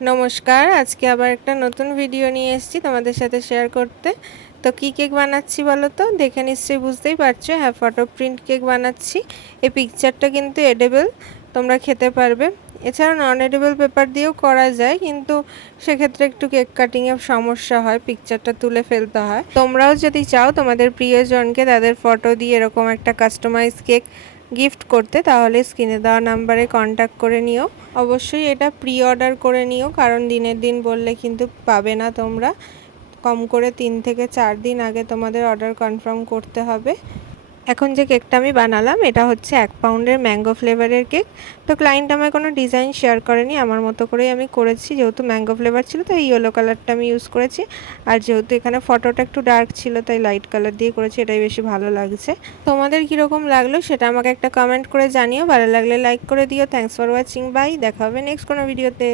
নমস্কার, আজকে আবার একটা নতুন ভিডিও নিয়ে এসেছি তোমাদের সাথে শেয়ার করতে। তো কী কেক বানাচ্ছি বলো তো? দেখে নিশ্চয়ই বুঝতেই পারছো। হ্যাঁ, ফটো প্রিন্ট কেক বানাচ্ছি। এই পিকচারটা কিন্তু এডেবল, তোমরা খেতে পারবে। এছাড়া নন এডেবল পেপার দিয়েও করা যায়, কিন্তু সেক্ষেত্রে একটু কেক কাটিংয়ে সমস্যা হয়, পিকচারটা তুলে ফেলতে হয়। তোমরাও যদি চাও তোমাদের প্রিয়জনকে তাদের ফটো দিয়ে এরকম একটা কাস্টমাইজ কেক গিফট করতে, তাহলে স্ক্রিনে দেওয়া নাম্বারে কন্ট্যাক্ট করে নিও। অবশ্যই এটা প্রি অর্ডার করে নিও, কারণ দিনের দিন বললে কিন্তু পাবে না তোমরা। কম করে 3 থেকে 4 দিন আগে তোমাদের অর্ডার কনফার্ম করতে হবে। এখন যে কেকটা আমি বানালাম এটা হচ্ছে 1 পাউন্ডের ম্যাঙ্গো ফ্লেভারের কেক। তো ক্লায়েন্ট আমায় কোনো ডিজাইন শেয়ার করেনি, আমার মতো করেই আমি করেছি। যেহেতু ম্যাঙ্গো ফ্লেভার ছিল তাই ইয়েলো কালারটা আমি ইউজ করেছি, আর যেহেতু এখানে ফটোটা একটু ডার্ক ছিল তাই লাইট কালার দিয়ে করেছি, এটাই বেশি ভালো লাগছে। তোমাদের কীরকম লাগলো সেটা আমাকে একটা কমেন্ট করে জানিও। ভালো লাগলে লাইক করে দিও। Thanks for watching, bye. দেখা হবে নেক্সট কোনো ভিডিওতে।